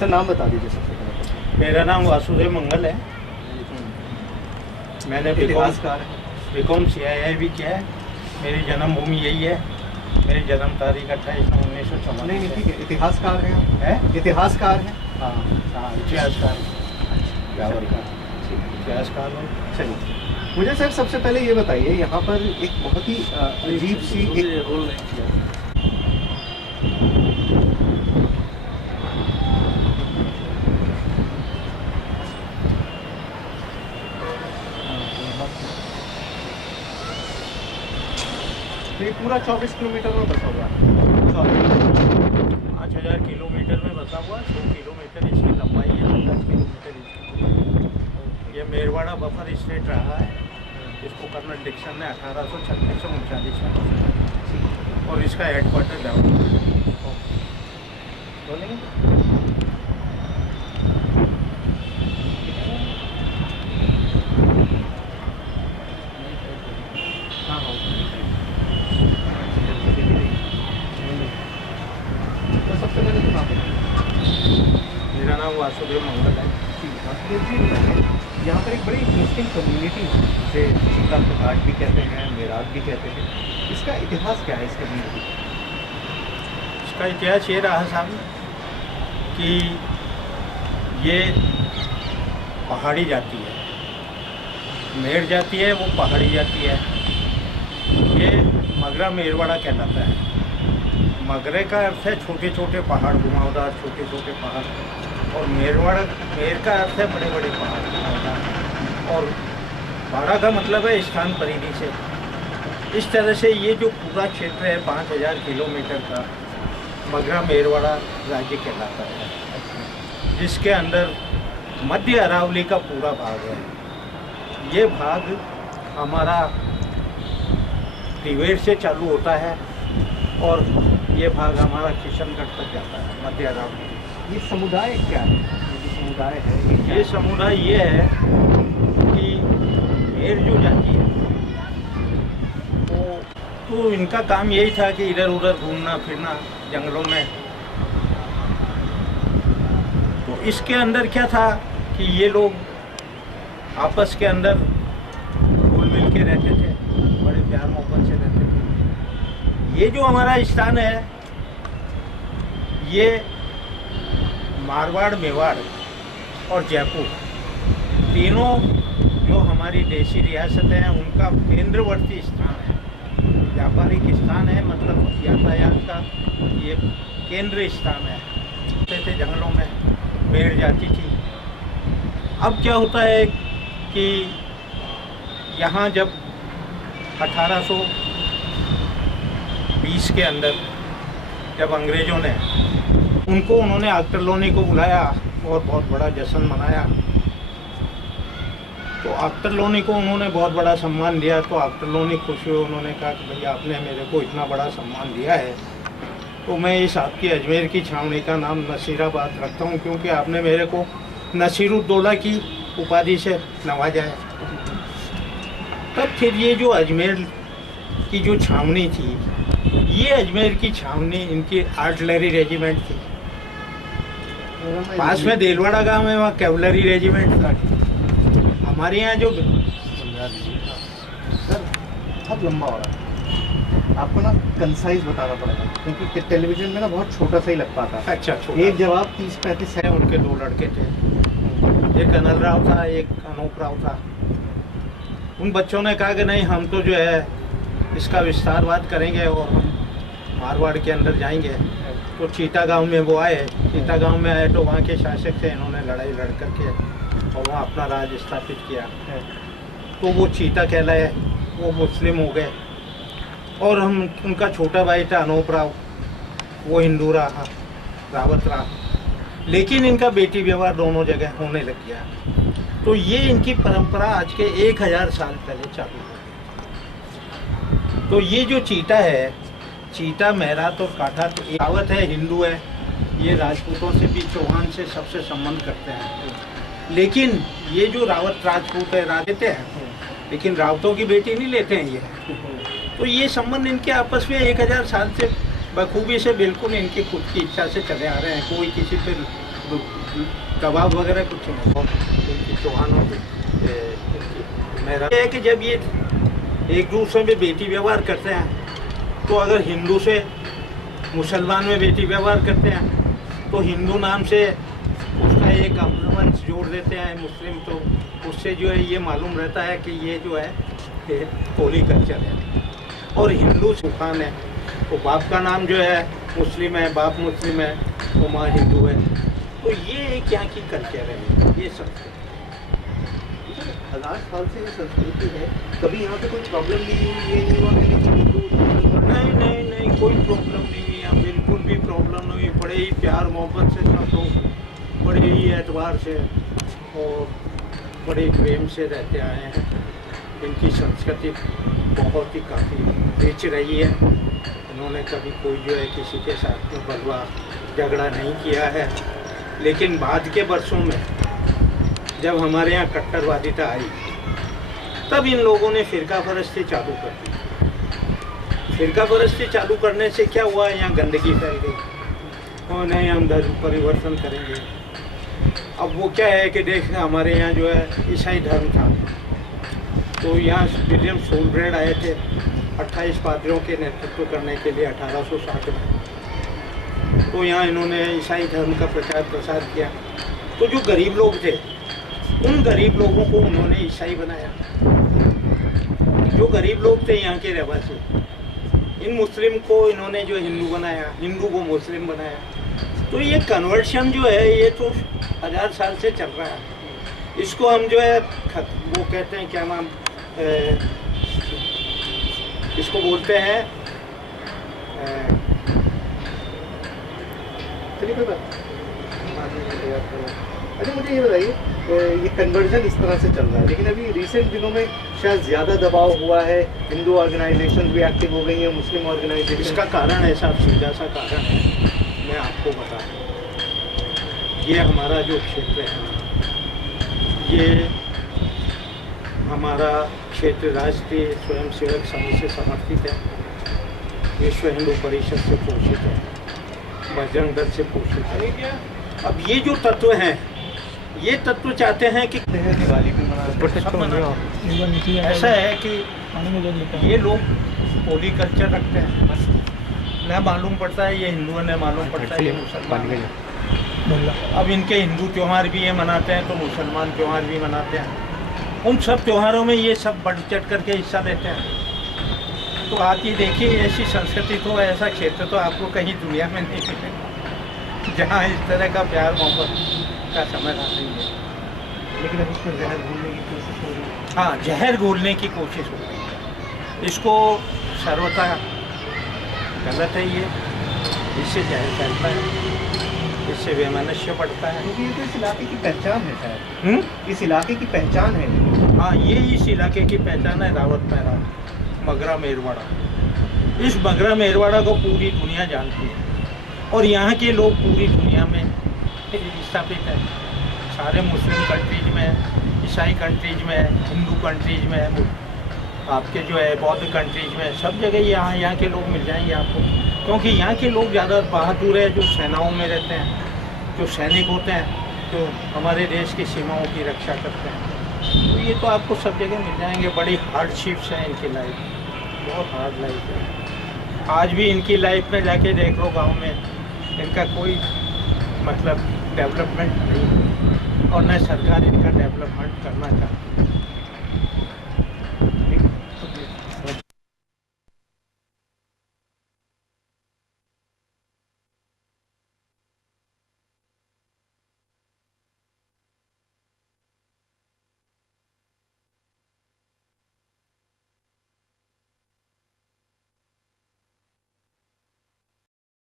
Sir नाम बता दीजिए सबसे पहले। मेरा नाम वासुदेव मंगल है। मैंने इतिहासकार बीकॉम CII भी किया है। मेरी जन्मभूमि यही है। मेरी जन्म तारीख 28/9/1944। नहीं ठीक है, इतिहासकार हैं आप? है इतिहासकार हैं? हाँ हाँ, इतिहासकार इतिहासकार हूँ। चलिए, मुझे सर सबसे पहले ये बताइए, यहाँ पर एक बहुत ही अजीब सी एक रोल नहीं किया। तो ये पूरा 24 किलोमीटर में बसा हुआ है। 5000 किलोमीटर में बसा हुआ। 100 किलोमीटर इसकी लंबाई है, 50 किलोमीटर इसकी। ये मेरवाड़ा बफर स्टेट रहा है। इसको कर्नल डिक्सन ने 1836 से 39 में बसाया और इसका हेडक्वार्टर जवाहर। बोलेंगे तो सबसे पहले तो नाम मेरा नाम वासुदेव मंगल है। यहाँ पर एक बड़ी इंटरेस्टिंग कम्युनिटी है, जिसे सीता घाट भी कहते हैं, मेराज भी कहते हैं। इसका इतिहास क्या है इस कम्युनिटी का? इसका इतिहास ये रहा साहब कि ये पहाड़ी जाती है। मेर जाती है, वो पहाड़ी जाती है। ये मगरा मेरवाड़ा कहलाता है। मगरे का अर्थ है छोटे छोटे पहाड़, घुमावदार छोटे छोटे पहाड़, और मेरवाड़ा मेर का अर्थ है बड़े बड़े पहाड़ घुमावदार, और वाड़ा का मतलब है स्थान परिधि से। इस तरह से ये जो पूरा क्षेत्र है 5000 किलोमीटर का, मगरा मेरवाड़ा राज्य कहलाता है, जिसके अंदर मध्य अरावली का पूरा भाग है। ये भाग हमारा तिवेर से चालू होता है और ये भाग हमारा किशनगढ़ तक जाता है, मध्य अरावली। ये समुदाय क्या है? ये जो समुदाय है ये क्या ये है? समुदाय ये है कि मेर जो जाती है तो इनका काम यही था कि इधर उधर घूमना फिरना जंगलों में। तो इसके अंदर क्या था कि ये लोग आपस के अंदर घुल मिल के रहते थे, बड़े प्यार मोहब्बत से रहते थे। ये जो हमारा स्थान है, ये मारवाड़, मेवाड़ और जयपुर तीनों जो हमारी देशी रियासतें हैं, उनका केंद्रवर्ती स्थान है, व्यापारिक स्थान है, मतलब यातायात का ये केंद्र स्थान है। थे जंगलों में मेर जाती थी। अब क्या होता है कि यहाँ जब 1820 के अंदर जब अंग्रेज़ों ने उन्होंने आख्तर को बुलाया और बहुत बड़ा जश्न मनाया, तो आख्तर को उन्होंने बहुत बड़ा सम्मान दिया। तो आख्तर खुश हुए, उन्होंने कहा कि भैया आपने मेरे को इतना बड़ा सम्मान दिया है, तो मैं इस आपकी अजमेर की छावनी का नाम नसीराबाद रखता हूँ, क्योंकि आपने मेरे को नसीरुद्दौला की उपाधि से नवाजा है। तब फिर ये जो अजमेर की जो छावनी थी, ये अजमेर की छावनी इनकी आर्टिलरी रेजिमेंट थी। पास में देलवाड़ा गांव है, वहाँ कैवलरी रेजिमेंट था। हमारे यहाँ जो सर बहुत लंबा हो रहा है, आपको ना कंसाइज बताना पड़ेगा, क्योंकि टेलीविजन में ना बहुत छोटा सा ही लग पाता है। अच्छा, एक जवाब 30-35 है। उनके 2 लड़के थे, एक अनल राव था, एक अनूप राव था। उन बच्चों ने कहा कि नहीं, हम तो जो है इसका विस्तारवाद करेंगे और हम मारवाड़ के अंदर जाएंगे। तो चीता गांव में वो आए। चीता गांव में आए तो वहाँ के शासक थे, इन्होंने लड़ाई लड़ करके और वहाँ अपना राज स्थापित किया। तो वो चीता कहलाए, वो मुस्लिम हो गए। और हम उनका छोटा भाई था अनूप राव, वो हिंदू रहा, रावत रहा। लेकिन इनका बेटी व्यवहार दोनों जगह होने लग गया। तो ये इनकी परंपरा आज के 1000 साल पहले चालू हुई। तो ये जो चीता है, चीता, मेहरात और काठा, तो रावत है, हिंदू है। ये राजपूतों से भी, चौहान से सबसे संबंध करते हैं। लेकिन ये जो रावत राजपूत है, राजते हैं, लेकिन रावतों की बेटी नहीं लेते हैं ये। तो ये संबंध इनके आपस में 1000 साल से बखूबी से बिल्कुल इनकी खुद की इच्छा से चले आ रहे हैं। कोई किसी पे कबाब वगैरह कुछ नहीं। इनकी चौहानों की मेरा है कि जब ये एक दूसरे में बेटी व्यवहार करते हैं, तो अगर हिंदू से मुसलमान में बेटी व्यवहार करते हैं तो हिंदू नाम से उसका एक अपवंश जोड़ देते हैं मुस्लिम, तो उससे जो है ये मालूम रहता है कि ये जो है होली कल्चर है। और हिंदू सुखान है, तो बाप का नाम जो है मुस्लिम है, बाप मुस्लिम है, तो माँ हिंदू है। तो ये एक यहाँ की कल्चर है, ये संस्कृति। 1000 साल से ये संस्कृति है, कभी यहाँ पे कोई प्रॉब्लम नहीं हुई, ये नहीं हुआ कि हिंदू नहीं नहीं नहीं, कोई प्रॉब्लम नहीं हुई यहाँ, बिल्कुल भी प्रॉब्लम नहीं हुई। बड़े ही प्यार मोहब्बत से सब लोग, बड़े ही एतबार से और बड़े प्रेम से रहते आए हैं। इनकी संस्कृति बहुत ही काफ़ी रिच रही है। इन्होंने कभी कोई जो है किसी के साथ में बलवा झगड़ा नहीं किया है। लेकिन बाद के वर्षों में जब हमारे यहाँ कट्टरवादिता आई, तब इन लोगों ने फ़िरका परस्ती चालू कर दी। फ़िरका परस्ती चालू करने से क्या हुआ, यहाँ गंदगी फैल गई और नहीं हम धर्म परिवर्तन करेंगे। अब वो क्या है कि देख, हमारे यहाँ जो है ईसाई धर्म था, तो यहाँ विलियम शोलब्रेड आए थे 28 पादरियों के नेतृत्व करने के लिए 1860 में। तो यहाँ इन्होंने ईसाई धर्म का प्रचार प्रसार किया। तो जो गरीब लोग थे, उन गरीब लोगों को उन्होंने ईसाई बनाया। जो गरीब लोग थे यहाँ के रहवासी, इन मुस्लिम को इन्होंने जो हिंदू बनाया, हिंदू को मुस्लिम बनाया। तो ये कन्वर्शन जो है ये तो 1000 साल से चल रहा है। इसको हम जो है वो कहते हैं क्या नाम, इसको बोलते हैं अच्छा मुझे ये बताइए, ये कन्वर्जन इस तरह से चल रहा है, लेकिन अभी रिसेंट दिनों में शायद ज़्यादा दबाव हुआ है, हिंदू ऑर्गेनाइजेशन भी एक्टिव हो गई है, मुस्लिम ऑर्गेनाइजेशन। इसका कारण ऐसा सीधा सा कारण है, मैं आपको बता दूँ। ये हमारा जो क्षेत्र है, ये हमारा क्षेत्र राष्ट्रीय स्वयंसेवक संघ से समर्थित है, विश्व हिंदू परिषद से पोषित है, बजरंग दल से पोषित है। अब ये जो तत्व हैं, ये तत्व चाहते हैं कि दिवाली भी मनाते हैं। ऐसा है कि ये लोग होली कल्चर रखते हैं, न मालूम पड़ता है ये हिंदू है, न मालूम पड़ता है ये मुसलमान है। अब इनके हिंदू त्यौहार भी ये मनाते हैं, तो मुसलमान त्यौहार भी मनाते हैं। उन सब त्योहारों में ये सब बढ़ चढ़ करके हिस्सा लेते हैं। तो आप ये देखिए, ऐसी संस्कृति तो, ऐसा क्षेत्र तो आपको कहीं दुनिया में नहीं मिलेगा जहाँ इस तरह का प्यार मोहब्बत का समय नहीं है। लेकिन अब इसको जहर घोलने की कोशिश हो रही है। हाँ, जहर घोलने की कोशिश हो रही है। इसको सर्वथा गलत है ये, इससे जहर फैलता है, इससे वैमनस्य बढ़ता है। क्योंकि ये तो इस इलाके की पहचान है शायद। इस इलाके की पहचान है। हाँ, ये इस इलाके की पहचान है, रावत पैरा, मगरा मेरवाड़ा। इस मगरा मेरवाड़ा को पूरी दुनिया जानती है और यहाँ के लोग पूरी दुनिया में स्थापित है। सारे मुस्लिम कंट्रीज में, ईसाई कंट्रीज में, हिंदू कंट्रीज में, आपके जो है बौद्ध कंट्रीज में, सब जगह यहाँ के लोग मिल जाएंगे आपको। क्योंकि यहाँ के लोग ज़्यादा बहादुर है, जो सेनाओं में रहते हैं, जो सैनिक होते हैं, जो हमारे देश की सीमाओं की रक्षा करते हैं। तो ये तो आपको सब जगह मिल जाएंगे। बड़ी हार्डशिप्स हैं इनकी लाइफ, बहुत हार्ड लाइफ है। आज भी इनकी लाइफ में जाके देख लो, गाँव में इनका कोई मतलब डेवलपमेंट नहीं है और न सरकार इनका डेवलपमेंट करना चाहती है।